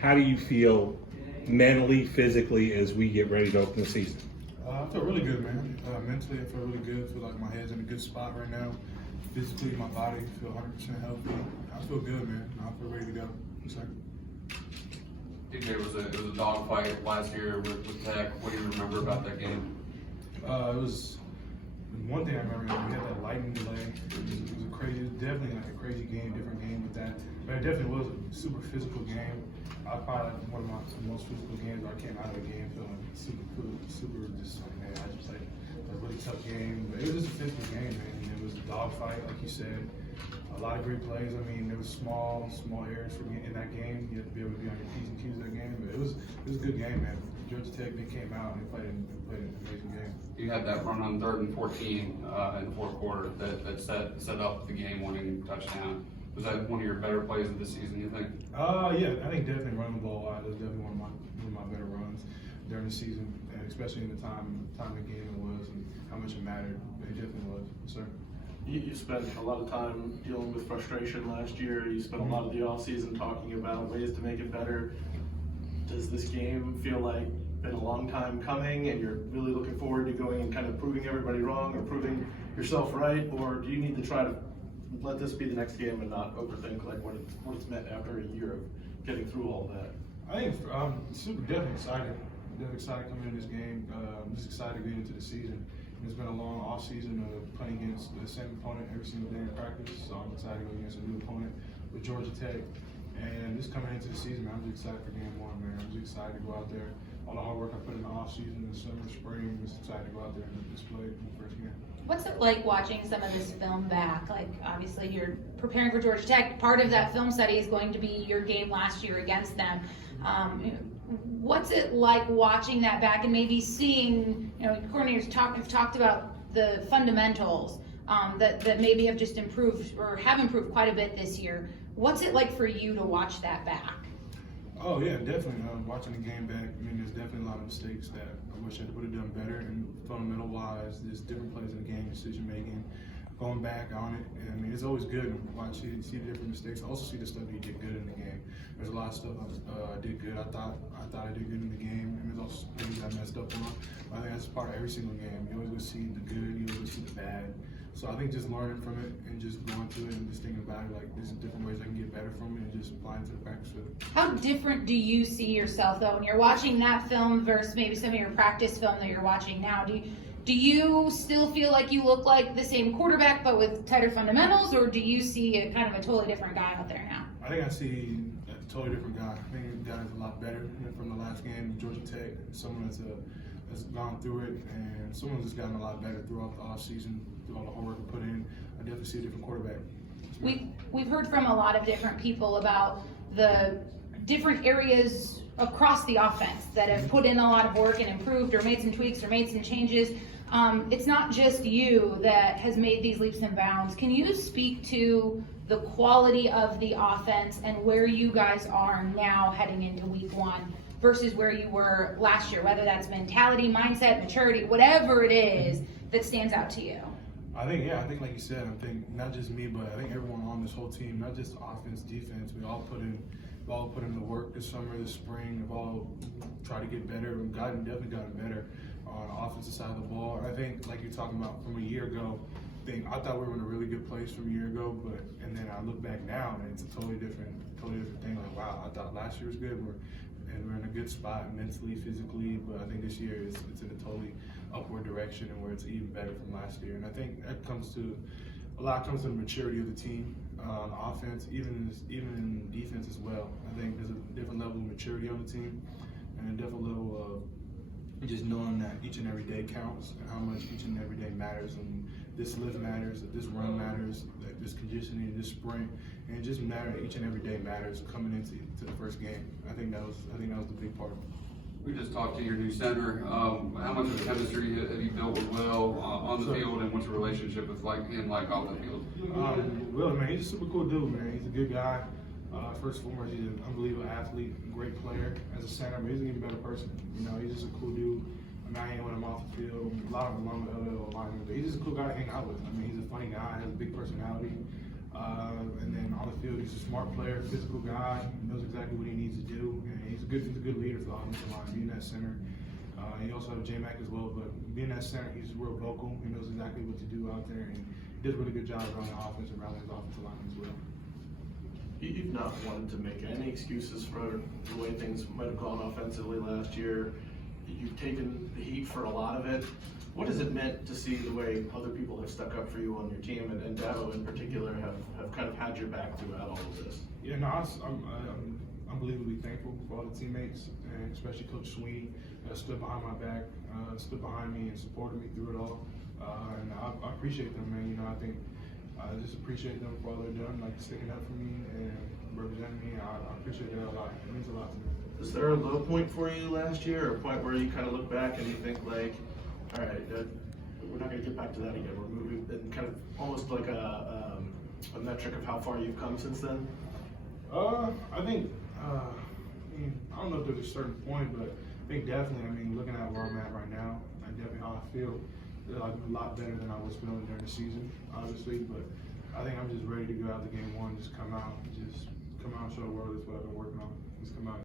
How do you feel mentally, physically as we get ready to open the season? I feel really good, man. Mentally, I feel really good. I feel like my head's in a good spot right now. Physically, my body feel 100% healthy. I feel good, man. I feel ready to go. TJ, it was a dogfight last year with Tech. What do you remember about that game? It was one thing I remember. We had that lightning delay. It was a crazy, it was definitely like a crazy game, different game with that. But it definitely was a super physical game. I probably like one of my most physical games where I came out of the game feeling super just like, man, I just played a really tough game. But it was just a physical game, man. And it was a dogfight, like you said. A lot of great plays. I mean, there was small areas for me in that game. You have to be able to be on your P's and Q's in that game. But it was a good game, man. Georgia Tech, they came out and they played an amazing game. You had that run on 3rd and 14 in the fourth quarter that set up the game-winning touchdown. Was that one of your better plays of the season, you think? Yeah, I think definitely running the ball wide was definitely one of my better runs during the season, and especially in the time of the game it was and how much it mattered. It definitely was, yes, sir. You spent a lot of time dealing with frustration last year. You spent a lot of the offseason talking about ways to make it better. Does this game feel like been a long time coming and you're really looking forward to going and kind of proving everybody wrong or proving yourself right? Or do you need to try to let this be the next game and not overthink like what it's meant after a year of getting through all that? I think I'm definitely excited. Definitely excited coming into this game. I'm just excited to get into the season. It's been a long off season of playing against the same opponent every single day in practice. So I'm excited to go against a new opponent with Georgia Tech. And just coming into the season, man, I'm just excited for game one, man. I'm just excited to go out there. All the hard work I put in the off season, the summer, spring, I'm just excited to go out there and display it in the first game. What's it like watching some of this film back? Like, obviously, you're preparing for Georgia Tech. Part of that film study is going to be your game last year against them. What's it like watching that back and maybe seeing, coordinators have talked about the fundamentals that maybe have just improved or have improved quite a bit this year. What's it like for you to watch that back? Oh yeah, definitely. Watching the game back, I mean, there's definitely a lot of mistakes that I wish I would have done better. And fundamental wise, there's different plays in the game, decision making, going back on it. And I mean, it's always good to watch you see the different mistakes. I also see the stuff you did good in the game. There's a lot of stuff I did good. I thought I did good in the game, and there's also things I messed up on. But I think that's part of every single game. You always go see the good, you always see the bad. So I think just learning from it and just going through it and just thinking about it, like there's different ways I can get better from it and just applying to the practice with it. How different do you see yourself though when you're watching that film versus maybe some of your practice film that you're watching now? Do you still feel like you look like the same quarterback but with tighter fundamentals, or do you see a kind of a totally different guy out there now? I think I see a totally different guy. I think the guy is a lot better from the last game, Georgia Tech. Someone that's gone through it, and someone's just gotten a lot better throughout the offseason, through all the hard work we put in. I definitely see a different quarterback. We've heard from a lot of different people about the different areas across the offense that have put in a lot of work and improved or made some tweaks or made some changes. It's not just you that has made these leaps and bounds. Can you speak to the quality of the offense and where you guys are now heading into week one versus where you were last year, whether that's mentality, mindset, maturity, whatever it is that stands out to you? I think like you said, I think not just me, but I think everyone on this whole team, not just offense, defense, we all put in the work this summer, this spring. We've all tried to get better. We've definitely gotten better on the offensive side of the ball. I think, like you're talking about from a year ago, I thought we were in a really good place from a year ago, and then I look back now and it's a totally different thing. Like, wow, I thought last year was good. We're in a good spot mentally, physically, but I think this year it's in a totally upward direction and where it's even better from last year. And I think that comes to the maturity of the team on offense, even in defense as well. I think there's a different level of maturity on the team and a different level of just knowing that each and every day counts and how much each and every day matters, and this lift matters, that this run matters, that this conditioning, this sprint, and it just matters that each and every day matters coming into the first game. I think that was the big part. We just talked to your new center. How much of a chemistry have you built with Will on the field, and what's your relationship with him off the field? Will, man, he's a super cool dude, man. He's a good guy. First and foremost, he's an unbelievable athlete, great player as a center, but he's an even better person. He's just a cool dude. I hang with him off the field. A lot of them along with other linemen, but he's just a cool guy to hang out with. He's a funny guy, has a big personality. And then on the field, he's a smart player, physical guy, knows exactly what he needs to do, and he's a good leader for the offensive line, being that center. You also have J-Mac as well, but being that center, he's real vocal. He knows exactly what to do out there, and he does a really good job around the offense and around his offensive line as well. You've not wanted to make any excuses for the way things might have gone offensively last year. You've taken the heat for a lot of it. What has it meant to see the way other people have stuck up for you on your team, and Dabo in particular have kind of had your back throughout all of this? Yeah, no, I'm unbelievably thankful for all the teammates, and especially Coach Sweeney, stood behind my back, stood behind me and supported me through it all. And I appreciate them, man. You know, I just appreciate them for all they're done, like sticking up for me and representing me. I appreciate that a lot. It means a lot to me. Is there a low point for you last year, or a point where you kind of look back and you think like, all right, we're not going to get back to that again. We're moving, and kind of almost like a metric of how far you've come since then? I think, I don't know if there's a certain point, but I think definitely, looking at where I'm at right now, and definitely how I feel, like a lot better than I was feeling during the season, obviously, but I think I'm just ready to go out to game one, just come out and show the world that's what I've been working on. Just come out.